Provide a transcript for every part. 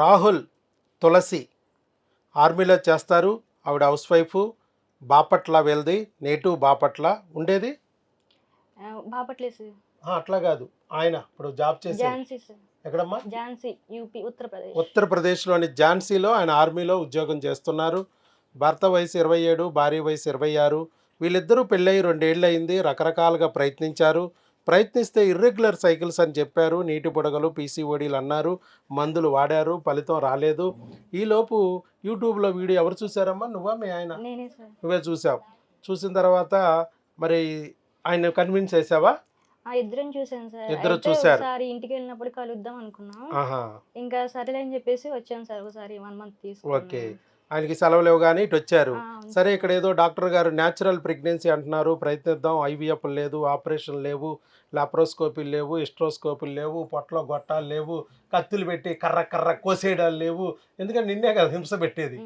రాహుల్ తులసి ఆర్మీలో చేస్తారు. ఆవిడ హౌస్ వైఫ్. బాపట్ల వెళ్ది, నేటివ్ బాపట్ల ఉండేది. బాపట్లే సార్. అట్లా కాదు, ఆయన ఇప్పుడు జాబ్ చేసేది ఝాన్సీ సార్. ఎక్కడమ్మా? ఝాన్సీ, యూపీ, ఉత్తరప్రదేశ్. ఉత్తరప్రదేశ్లోని ఝాన్సీలో ఆయన ఆర్మీలో ఉద్యోగం చేస్తున్నారు. భర్త వయసు 27, భార్య వయసు 26. వీళ్ళిద్దరూ పెళ్ళయి 2 ఏళ్ళు అయింది. రకరకాలుగా ప్రయత్నిస్తే ఇర్రెగ్యులర్ సైకిల్స్ అని చెప్పారు. నీటి బుడగలు, పీసీఓడీలు అన్నారు. మందులు వాడారు, ఫలితం రాలేదు. ఈలోపు యూట్యూబ్లో వీడియో ఎవరు చూసారమ్మా? నువ్వా మీ ఆయన? నేనే సార్. నువ్వే చూసావు. చూసిన తర్వాత మరి ఆయన కన్విన్స్ చేసావా? ఇద్దరం చూసాను సార్. ఇద్దరు చూసారు. ఒకసారి ఇంటికి వెళ్ళినప్పుడు కలుద్దాం అనుకున్నాం. ఇంకా సరేలే అని చెప్పేసి వచ్చాం సార్. ఒకసారి 1 మంత్ తీసుకున్నాం. ఓకే, ఆయనకి సెలవులు ఇవ్వగానే ఇటు వచ్చారు. సరే, ఇక్కడ ఏదో డాక్టర్ గారు న్యాచురల్ ప్రెగ్నెన్సీ అంటున్నారు, ప్రయత్నిద్దాం. ఐవీఎఫ్ లేదు, ఆపరేషన్ లేవు, లాప్రోస్కోపీలు లేవు, హిస్ట్రోస్కోపీలు లేవు, పొట్టలో గొట్టాలు లేవు, కత్తులు పెట్టి కర్ర కోసేయడాలు లేవు. ఎందుకంటే నిన్నే కదా హింస పెట్టేది.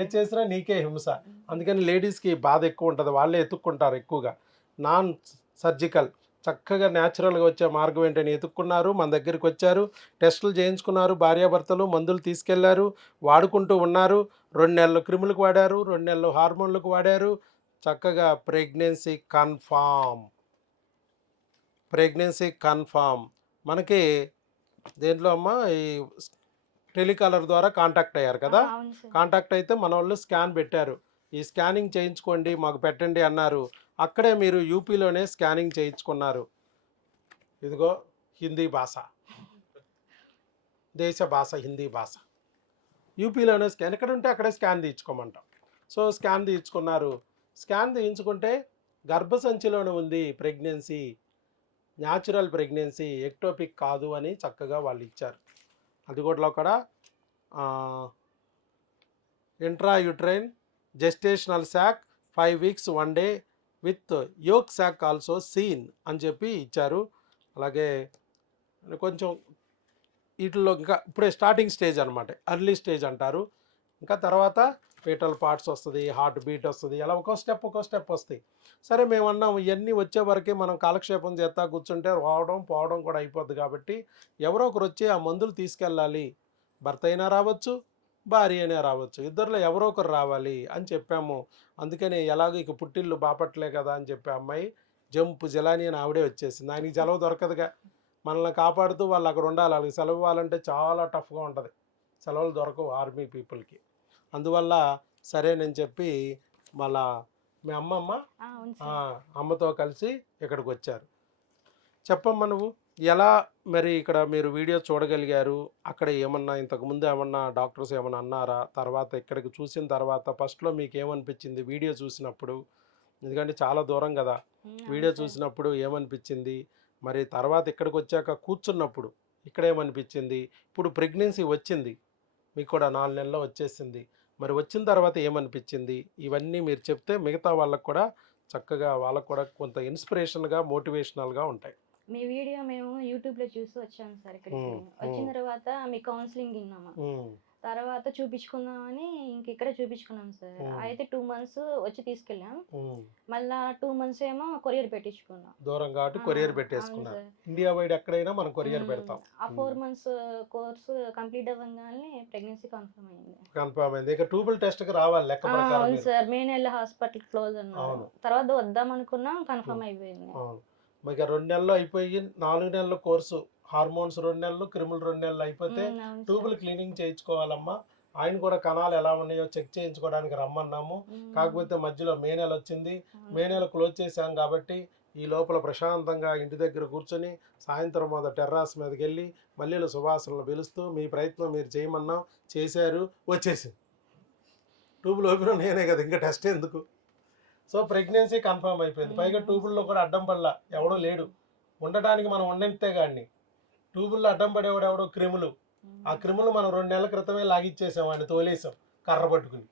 ఏం చేసినా నీకే హింస. అందుకని లేడీస్కి బాధ ఎక్కువ ఉంటుంది, వాళ్ళే ఎత్తుక్కుంటారు ఎక్కువగా. నాన్ సర్జికల్ చక్కగా న్యాచురల్గా వచ్చే మార్గం ఏంటని ఎత్తుక్కున్నారు, మన దగ్గరికి వచ్చారు, టెస్టులు చేయించుకున్నారు, భార్యాభర్తలు మందులు తీసుకెళ్లారు, వాడుకుంటూ ఉన్నారు. 2 నెలలు క్రిములకు వాడారు, 2 నెలలు హార్మోన్లకు వాడారు. చక్కగా ప్రెగ్నెన్సీ కన్ఫామ్. మనకి దేంట్లో అమ్మా, ఈ టెలికాలర్ ద్వారా కాంటాక్ట్ అయ్యారు కదా. కాంటాక్ట్ అయితే మన వాళ్ళు స్కాన్ పెట్టారు. ఈ స్కానింగ్ చేయించుకోండి, మాకు పెట్టండి అన్నారు. అక్కడే మీరు యూపీలోనే స్కానింగ్ చేయించుకున్నారు. ఇదిగో హిందీ భాష, దేశ భాష హిందీ భాష. యూపీలోనే స్కాన్, ఎక్కడ ఉంటే అక్కడే స్కాన్ తీయించుకోమంటాం. సో స్కాన్ తీయించుకున్నారు. స్కాన్ తీయించుకుంటే గర్భసంచిలోనే ఉంది ప్రెగ్నెన్సీ, న్యాచురల్ ప్రెగ్నెన్సీ, ఎక్టోపిక్ కాదు అని చక్కగా వాళ్ళు ఇచ్చారు. అది కూడా intrauterine gestational sac 5 weeks 1 day with yolk sac also seen అని చెప్పి ఇచ్చారు. అలాగే కొంచెం వీటిల్లో ఇంకా ఇప్పుడే స్టార్టింగ్ స్టేజ్ అనమాట, ఎర్లీ స్టేజ్ అంటారు. ఇంకా తర్వాత ఫీటల్ పార్ట్స్ వస్తుంది, హార్ట్ బీట్ వస్తుంది, అలా ఒక్కో స్టెప్ వస్తాయి. సరే, మేము అన్నాం ఇవన్నీ వచ్చే వరకే మనం కాలక్షేపం చేస్తా కూర్చుంటే రావడం పోవడం కూడా అయిపోద్ది. కాబట్టి ఎవరో ఒకరు వచ్చి ఆ మందులు తీసుకెళ్ళాలి. భర్త అయినా రావచ్చు, భార్య అయినా రావచ్చు, ఇద్దరిలో ఎవరో ఒకరు రావాలి అని చెప్పాము. అందుకని ఎలాగో ఇక పుట్టిల్లు బాపట్లే కదా అని చెప్పి అమ్మాయి జలాని అని ఆవిడే వచ్చేసింది. ఆయనకి సెలవు దొరకదుగా, మనల్ని కాపాడుతూ వాళ్ళు అక్కడ ఉండాలి. వాళ్ళకి సెలవు ఇవ్వాలంటే చాలా టఫ్గా ఉంటుంది, సెలవులు దొరకవు ఆర్మీ పీపుల్కి. అందువల్ల సరేనని చెప్పి మళ్ళా మీ అమ్మతో కలిసి ఇక్కడికి వచ్చారు. చెప్పమ్మా, నువ్వు ఎలా మరి ఇక్కడ మీరు వీడియో చూడగలిగారు? అక్కడ ఏమన్నా ఇంతకుముందు ఏమన్నా డాక్టర్స్ ఏమన్నా అన్నారా? తర్వాత ఇక్కడికి చూసిన తర్వాత ఫస్ట్లో మీకు ఏమనిపించింది వీడియో చూసినప్పుడు? ఎందుకంటే చాలా దూరం కదా, వీడియో చూసినప్పుడు ఏమనిపించింది? మరి తర్వాత ఇక్కడికి వచ్చాక కూర్చున్నప్పుడు ఇక్కడ ఏమనిపించింది? ఇప్పుడు ప్రెగ్నెన్సీ వచ్చింది, మీకు కూడా 4 నెలల్లో వచ్చేసింది. మరి వచ్చిన తర్వాత ఏమనిపించింది? ఇవన్నీ మీరు చెప్తే మిగతా వాళ్ళకు కూడా చక్కగా, వాళ్ళకు కూడా కొంత ఇన్స్పిరేషన్గా, మోటివేషనల్గా ఉంటాయి. మీ వీడియో మేము యూట్యూబ్లో చూసి వచ్చాము సార్. ఇక్కడికి వచ్చిన తర్వాత మీ కౌన్సిలింగ్ విన్నాము. తర్వాత చూపించుకుందామని ఇక్కడ చూపించుకున్నాం సార్. అయితే 2 months వచ్చి తీసుకెళ్ళాం. మళ్ళా 2 months ఏమో కొరియర్ పెట్టించుకున్నాం. దూరం కాబట్టి కొరియర్ పెట్టేసుకున్నాం. ఇండియా వైడ్ ఎక్కడైనా మనం కొరియర్ పెడతాం. ఆ 4 months కోర్సు కంప్లీట్ అవ్వగానే ప్రెగ్నెన్సీ కన్ఫర్మ్ అయింది. ఇక ట్యూబుల్ టెస్ట్ కి రావాలి లెక్క ప్రకారం. అవును సార్, మే నెల హాస్పిటల్ క్లోజ్ అన్నారు. తర్వాత వద్దాం అనుకున్నాం, కన్ఫర్మ్ అయిపోయింది. ఇక 2 నెలలు అయిపోయి 4 నెలల కోర్సు, హార్మోన్స్ 2 నెలలు, క్రిములు 2 నెలలు అయిపోతే ట్యూబుల్ క్లీనింగ్ చేయించుకోవాలమ్మా. ఆయన కూడా కణాలు ఎలా ఉన్నాయో చెక్ చేయించుకోవడానికి రమ్మన్నాము. కాకపోతే మధ్యలో మే నెల వచ్చింది. మే నెల క్లోజ్ చేశాం కాబట్టి ఈ లోపల ప్రశాంతంగా ఇంటి దగ్గర కూర్చొని సాయంత్రం మొదట టెర్రాస్ మీదకి వెళ్ళి మల్లెలు సువాసనలు పిలుస్తూ మీ ప్రయత్నం మీరు చేయమన్నాం, చేశారు, వచ్చేసింది. ట్యూబుల్ ఓపెన్ నేనే కదా, ఇంకా టెస్ట్ ఎందుకు. సో ప్రెగ్నెన్సీ కన్ఫర్మ్ అయిపోయింది. పైగా ట్యూబుల్లో కూడా అడ్డం పడలా, ఎవడో లేడు ఉండటానికి. మనం ఉండనితే కానీ ట్యూబుల్లో అడ్డం పడేవాడు ఎవడో క్రిములు. ఆ క్రిములు మనం 2 నెలల క్రితమే లాగిచ్చేసాం, వాడిని తోలేసాం కర్ర పట్టుకుని.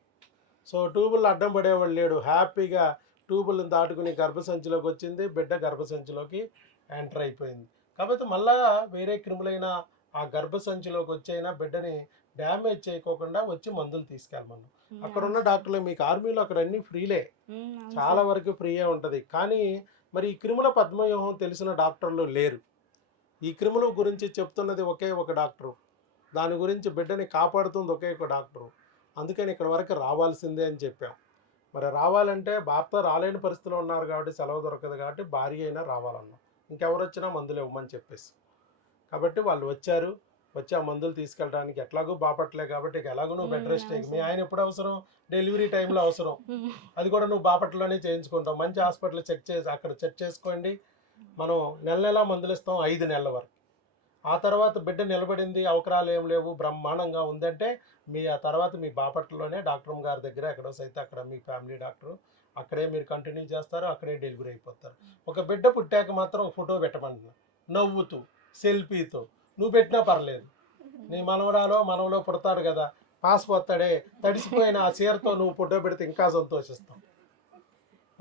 సో ట్యూబుల్లో అడ్డం పడేవాడు లేడు. హ్యాపీగా ట్యూబులను దాటుకుని గర్భసంచిలోకి వచ్చింది, బిడ్డ గర్భసంచిలోకి ఎంటర్ అయిపోయింది. కాబట్టి మళ్ళా వేరే క్రిములైనా ఆ గర్భసంచిలోకి వచ్చైనా బిడ్డని డ్యామేజ్ చేయకోకుండా వచ్చి మందులు తీసుకెళ్ళమన్నాం. అక్కడ ఉన్న డాక్టర్లు, మీకు ఆర్మీలో అక్కడ అన్ని ఫ్రీలే, చాలా వరకు ఫ్రీయే ఉంటుంది. కానీ మరి ఈ క్రిముల పద్మవ్యూహం తెలిసిన డాక్టర్లు లేరు. ఈ క్రిముల గురించి చెప్తున్నది ఒకే ఒక డాక్టరు, దాని గురించి బిడ్డని కాపాడుతుంది ఒకే ఒక డాక్టరు. అందుకని ఇక్కడ వరకు రావాల్సిందే అని చెప్పాం. మరి రావాలంటే భర్త రాలేని పరిస్థితిలో ఉన్నారు కాబట్టి సెలవు దొరకదు కాబట్టి భార్య అయినా రావాలన్నాం. ఇంకెవరు వచ్చినా మందులు ఇవ్వమని చెప్పేసి. కాబట్టి వాళ్ళు వచ్చారు. వచ్చి ఆ మందులు తీసుకెళ్ళడానికి ఎట్లాగో బాపట్లే కాబట్టి ఇక ఎలాగో నువ్వు బెడ్ రెస్ట్ మీ ఆయన ఎప్పుడు అవసరం, డెలివరీ టైంలో అవసరం. అది కూడా నువ్వు బాపట్లలోనే చేయించుకుంటావు. మంచి హాస్పిటల్ అక్కడ చెక్ చేసుకోండి. మనం నెల మందులు ఇస్తాం 5 నెలల వరకు. ఆ తర్వాత బిడ్డ నిలబడింది, అవకరాలు ఏం లేవు, బ్రహ్మాండంగా ఉందంటే ఆ తర్వాత మీ బాపట్లలోనే డాక్టర్ గారి దగ్గర ఎక్కడో సైతే అక్కడ మీ ఫ్యామిలీ డాక్టర్ అక్కడే మీరు కంటిన్యూ చేస్తారు, అక్కడే డెలివరీ అయిపోతారు. ఒక బిడ్డ పుట్టాక మాత్రం ఒక ఫోటో పెట్టమంటున్నా, నవ్వుతూ సెల్ఫీతో. నువ్వు పెట్టినా పర్లేదు, నీ మనవలో పుడతాడు కదా, పాస్ పోతాడే, తడిసిపోయిన ఆ చీరతో నువ్వు ఫోటో పెడితే ఇంకా సంతోషిస్తాం.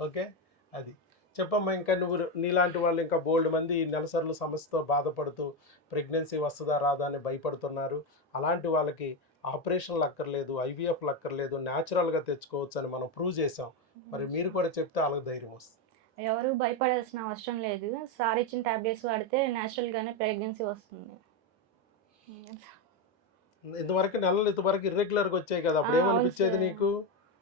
ఓకే, అది చెప్పమ్మా. ఇంకా నువ్వు నీలాంటి వాళ్ళు ఇంకా బోల్డ్ మంది ఈ నెలసర్ల సమస్యతో బాధపడుతూ ప్రెగ్నెన్సీ వస్తుందా రాదా అని భయపడుతున్నారు. అలాంటి వాళ్ళకి ఆపరేషన్లు అక్కర్లేదు, ఐవీఎఫ్లు అక్కర్లేదు, న్యాచురల్గా తెచ్చుకోవచ్చు అని మనం ప్రూవ్ చేసాం. మరి మీరు కూడా చెప్తే వాళ్ళకి ధైర్యం వస్తుంది. ఎవరు భయపడాల్సిన అవసరం లేదు. సార్ ఇచ్చిన టాబ్లెట్స్ వాడితే న్యాచురల్గానే ప్రెగ్నెన్సీ వస్తుంది. ఇంతవరకు నెలలు ఇంతవరకు ఇర్రెగ్యులర్గా వచ్చాయి కదా, అప్పుడు ఏమనిపించేది నీకు?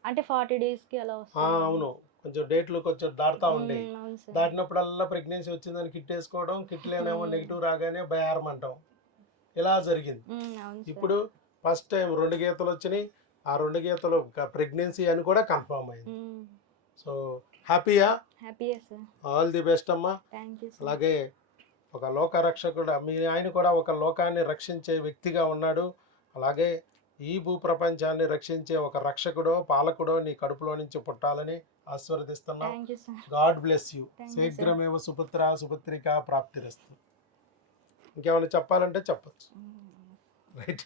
అంటే 40 డేస్కి అలా వస్తుంది. అవును, కొంచెం డేట్లు కొంచెం దాటుతూ ఉండేవి. దాటినప్పుడల్లా ప్రెగ్నెన్సీ వచ్చిందని కిట్ వేసుకోవడం, కిట్లేనేమో నెగిటివ్ రాగానే భయారం అంటాం. ఇలా జరిగింది. ఇప్పుడు ఫస్ట్ టైం 2 గీతలు వచ్చినాయి. ఆ 2 గీతలు ప్రెగ్నెన్సీ అని కూడా కన్ఫర్మ్ అయింది. సో హ్యాపీయా? ఆల్ ది బెస్ట్ అమ్మా. అలాగే ఒక లోకరక్షకుడు మీ ఆయన కూడా ఒక లోకాన్ని రక్షించే వ్యక్తిగా ఉన్నాడు. అలాగే ఈ భూప్రపంచాన్ని రక్షించే ఒక రక్షకుడో పాలకుడో నీ కడుపులో నుంచి పుట్టాలని ఆశీర్వదిస్తున్నాం. God bless you. శీఘ్రమేవ సుపుత్రిక ప్రాప్తిరస్తు. ఇంకేమైనా చెప్పాలంటే చెప్పచ్చు. రైట్.